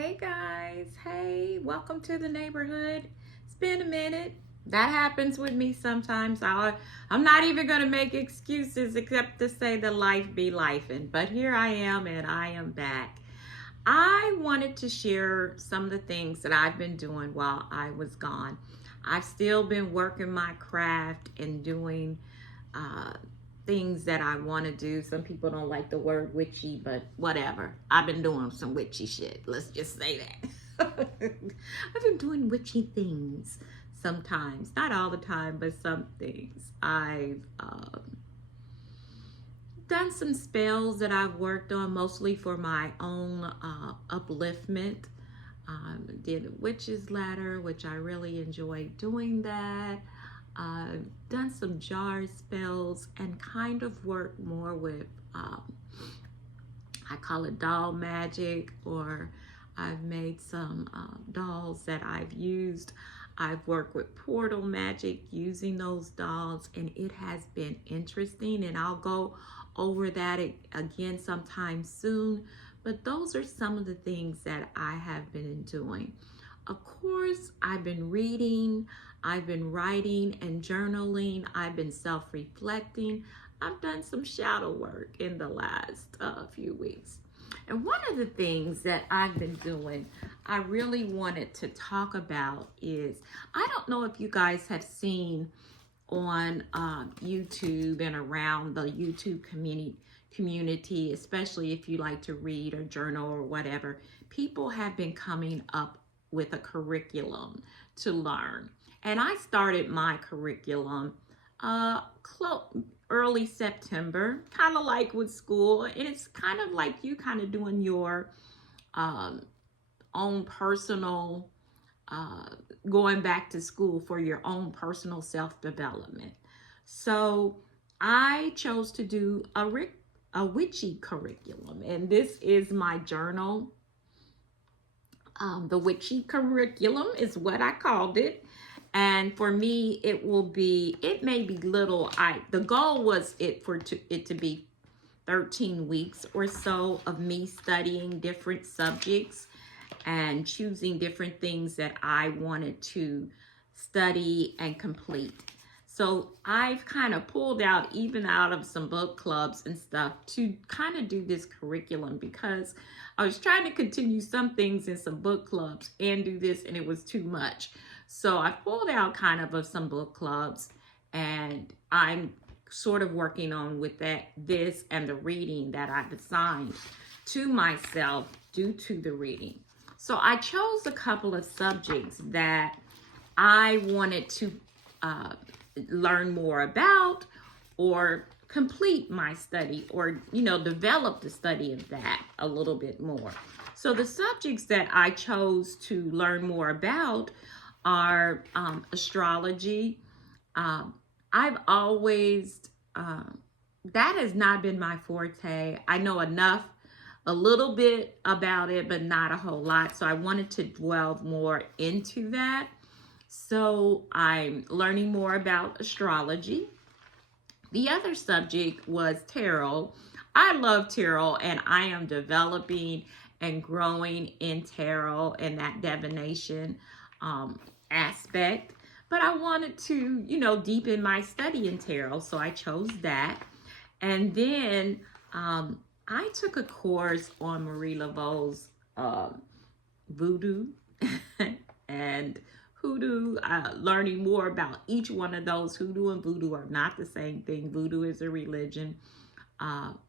Hey guys, hey, welcome to the neighborhood. It's been a minute. That happens with me sometimes. I'm not even going to make excuses except to say the life be lifing. But here I am and I am back. I wanted to share some of the things that I've been doing while I was gone. I've still been working my craft and doing uh, things that I want to do. Some people don't like the word witchy, but whatever. I've been doing some witchy shit. Let's just say that. I've been doing witchy things sometimes. Not all the time, but some things. I've done some spells that I've worked on mostly for my own upliftment. Did a witch's ladder, which I really enjoyed doing that. Done some jar spells and kind of work more with, I call it doll magic, or I've made some dolls that I've used. I've worked with portal magic using those dolls, and it has been interesting, and I'll go over that again sometime soon. But those are some of the things that I have been doing. Of course, I've been reading, I've been writing and journaling, I've been self-reflecting. I've done some shadow work in the last few weeks. And one of the things that I've been doing, I really wanted to talk about is, I don't know if you guys have seen on YouTube and around the YouTube community, especially if you like to read or journal or whatever, people have been coming up with a curriculum to learn. And I started my curriculum early September, kind of like with school. And it's kind of like you kind of doing your um, own personal, going back to school for your own personal self-development. So I chose to do a witchy curriculum. And this is my journal. The witchy curriculum is what I called it. And for me, it may be little. The goal was it to be 13 weeks or so of me studying different subjects and choosing different things that I wanted to study and complete. So I've kind of pulled out, even out of some book clubs and stuff, to kind of do this curriculum, because I was trying to continue some things in some book clubs and do this, and it was too much. So I pulled out kind of some book clubs, and I'm sort of working on with this and the reading that I've assigned to myself due to the reading. So I chose a couple of subjects that I wanted to learn more about, or complete my study, or develop the study of that a little bit more. So the subjects that I chose to learn more about are astrology. I've always that has not been my forte. I know a little bit about it, but not a whole lot. So I wanted to delve more into that. So I'm learning more about astrology. The other subject was tarot. I love tarot, and I am developing and growing in tarot and that divination aspect. But I wanted to, deepen my study in tarot, so I chose that. And then I took a course on Marie Laveau's voodoo and hoodoo, learning more about each one of those. Hoodoo and voodoo are not the same thing. Voodoo is a religion,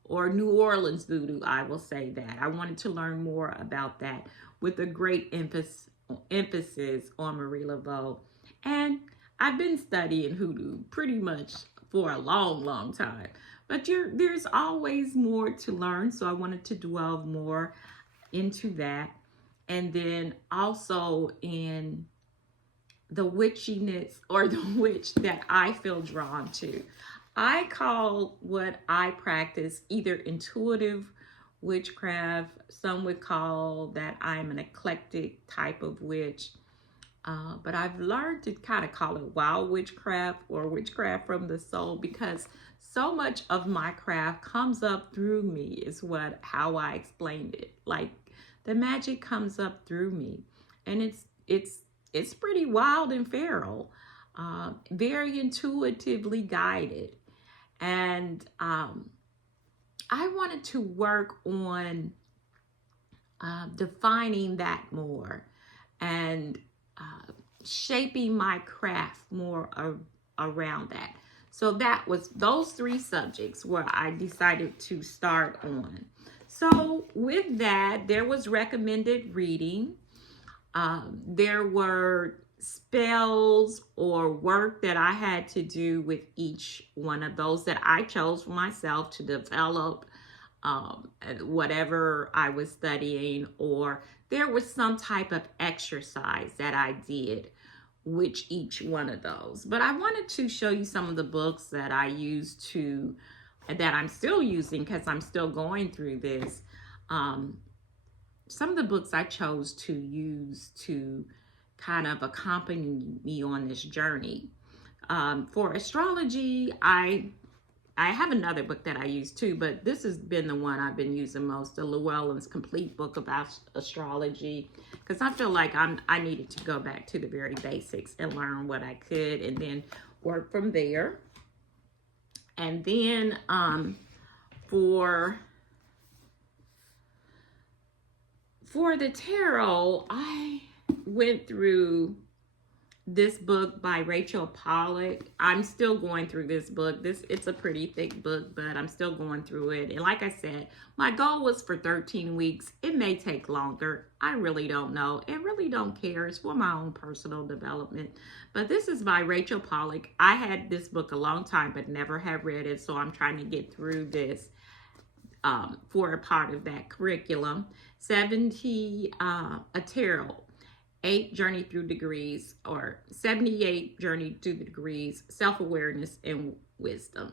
or New Orleans voodoo, I will say that. I wanted to learn more about that with a great emphasis on Marie Laveau. And I've been studying hoodoo pretty much for a long, long time. But there's always more to learn, so I wanted to delve more into that. And then also in the witchiness, or the witch that I feel drawn to. I call what I practice either intuitive witchcraft. Some would call that I'm an eclectic type of witch. But I've learned to kind of call it wild witchcraft, or witchcraft from the soul, because so much of my craft comes up through me is how I explained it. Like the magic comes up through me, and it's pretty wild and feral, very intuitively guided. And I wanted to work on defining that more and uh, shaping my craft more around that. So that was those three subjects where I decided to start on. So with that, there was recommended reading. There were spells or work that I had to do with each one of those that I chose for myself to develop whatever I was studying, or there was some type of exercise that I did which each one of those. But I wanted to show you some of the books that I used to, that I'm still using because I'm still going through this. Some of the books I chose to use to kind of accompany me on this journey. For astrology, I have another book that I use too, but this has been the one I've been using most, the Llewellyn's Complete Book about Astrology, because I feel like I needed to go back to the very basics and learn what I could and then work from there. And then for the tarot, I went through this book by Rachel Pollack. I'm still going through this book. It's a pretty thick book, but I'm still going through it. And like I said, my goal was for 13 weeks. It may take longer. I really don't know. I really don't care. It's for my own personal development. But this is by Rachel Pollack. I had this book a long time, but never have read it. So I'm trying to get through this for a part of that curriculum. 70 a tarot. 8 Journey Through Degrees, or 78 Journey Through the Degrees, Self-Awareness and Wisdom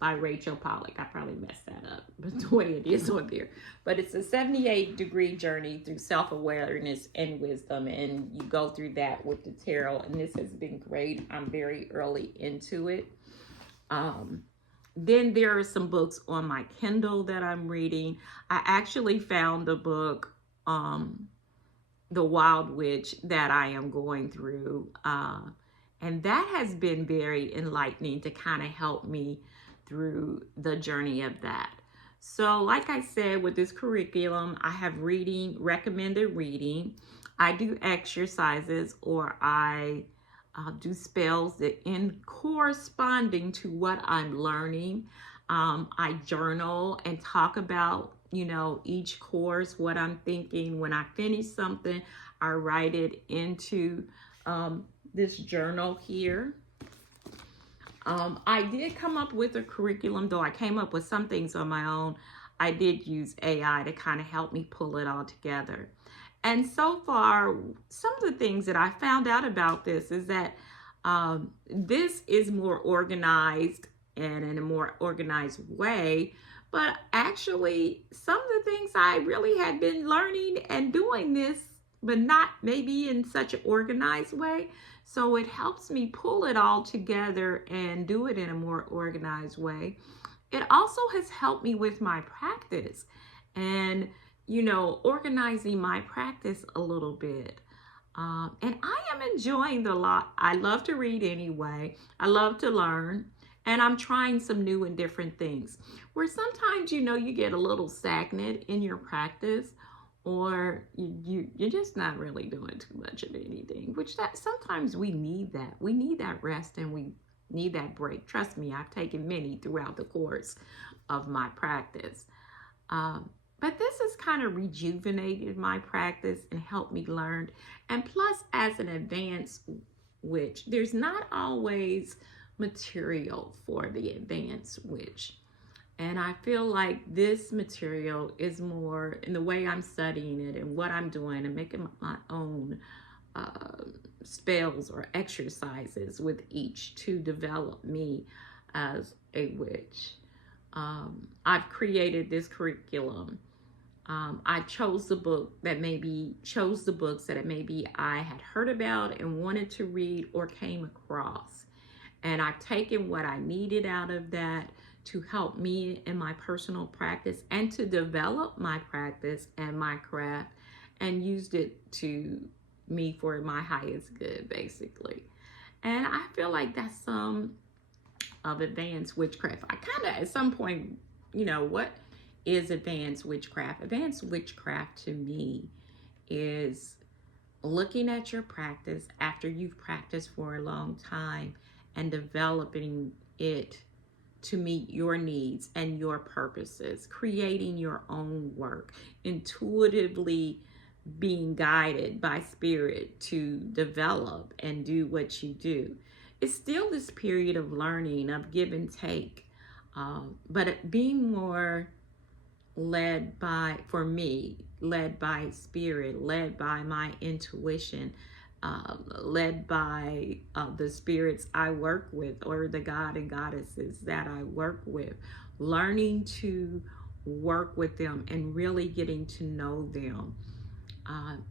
by Rachel Pollack. I probably messed that up, but the way it is on there. But it's a 78-degree journey through self-awareness and wisdom, and you go through that with the tarot, and this has been great. I'm very early into it. Then there are some books on my Kindle that I'm reading. I actually found a book, The Wild Witch, that I am going through. And that has been very enlightening to kind of help me through the journey of that. So like I said, with this curriculum, I have recommended reading. I do exercises, or I do spells that in corresponding to what I'm learning. I journal and talk about, each course, what I'm thinking. When I finish something, I write it into this journal here. I did come up with a curriculum, though I came up with some things on my own. I did use AI to kind of help me pull it all together. And so far, some of the things that I found out about this is that this is more organized and in a more organized way. But actually, some of the things I really had been learning and doing this, but not maybe in such an organized way. So it helps me pull it all together and do it in a more organized way. It also has helped me with my practice and, organizing my practice a little bit. And I am enjoying the lot. I love to read anyway. I love to learn. And I'm trying some new and different things. Where sometimes, you get a little stagnant in your practice, or you're just not really doing too much of anything, which that sometimes we need that. We need that rest and we need that break. Trust me, I've taken many throughout the course of my practice. But this has kind of rejuvenated my practice and helped me learn. And plus, as an advanced witch, there's not always material for the advanced witch. And I feel like this material is more in the way I'm studying it and what I'm doing and making my own spells or exercises with each to develop me as a witch. I've created this curriculum. I chose the books that maybe I had heard about and wanted to read or came across. And I've taken what I needed out of that to help me in my personal practice and to develop my practice and my craft, and used it to me for my highest good, basically. And I feel like that's some of advanced witchcraft. I kind of, at some point, what is advanced witchcraft? Advanced witchcraft to me is looking at your practice after you've practiced for a long time and developing it to meet your needs and your purposes, creating your own work, intuitively being guided by spirit to develop and do what you do. It's still this period of learning, of give and take, but being more led by, for me, led by spirit, led by my intuition, led by the spirits I work with, or the God and goddesses that I work with, learning to work with them and really getting to know them.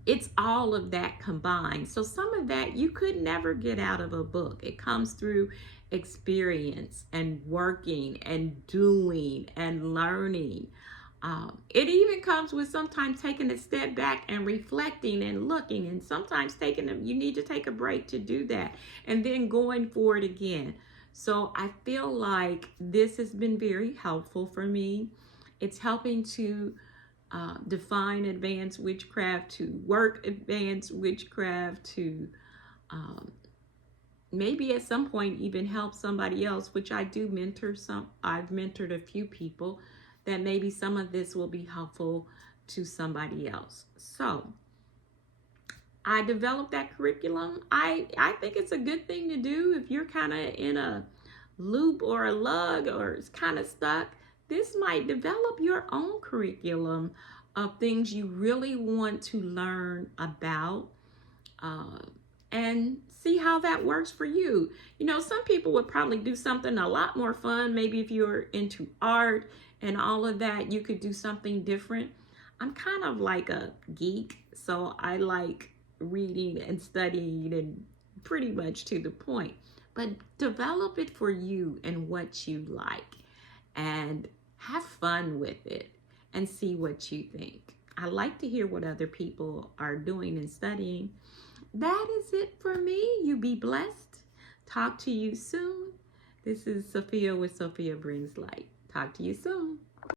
It's all of that combined. So some of that you could never get out of a book. It comes through experience and working and doing and learning. It even comes with sometimes taking a step back and reflecting and looking, and sometimes you need to take a break to do that, and then going for it again. So I feel like this has been very helpful for me. It's helping to define advanced witchcraft, to work advanced witchcraft, to maybe at some point even help somebody else, which I do mentor some. I've mentored a few people that maybe some of this will be helpful to somebody else. So I developed that curriculum. I think it's a good thing to do if you're kind of in a loop or a lug or it's kind of stuck. This might develop your own curriculum of things you really want to learn about, and see how that works for you. Some people would probably do something a lot more fun. Maybe if you're into art and all of that, you could do something different. I'm kind of like a geek, so I like reading and studying and pretty much to the point. But develop it for you and what you like, and have fun with it and see what you think. I like to hear what other people are doing and studying. That is it for me. You be blessed. Talk to you soon. This is Sophia with Sophia Brings Light. Talk to you soon.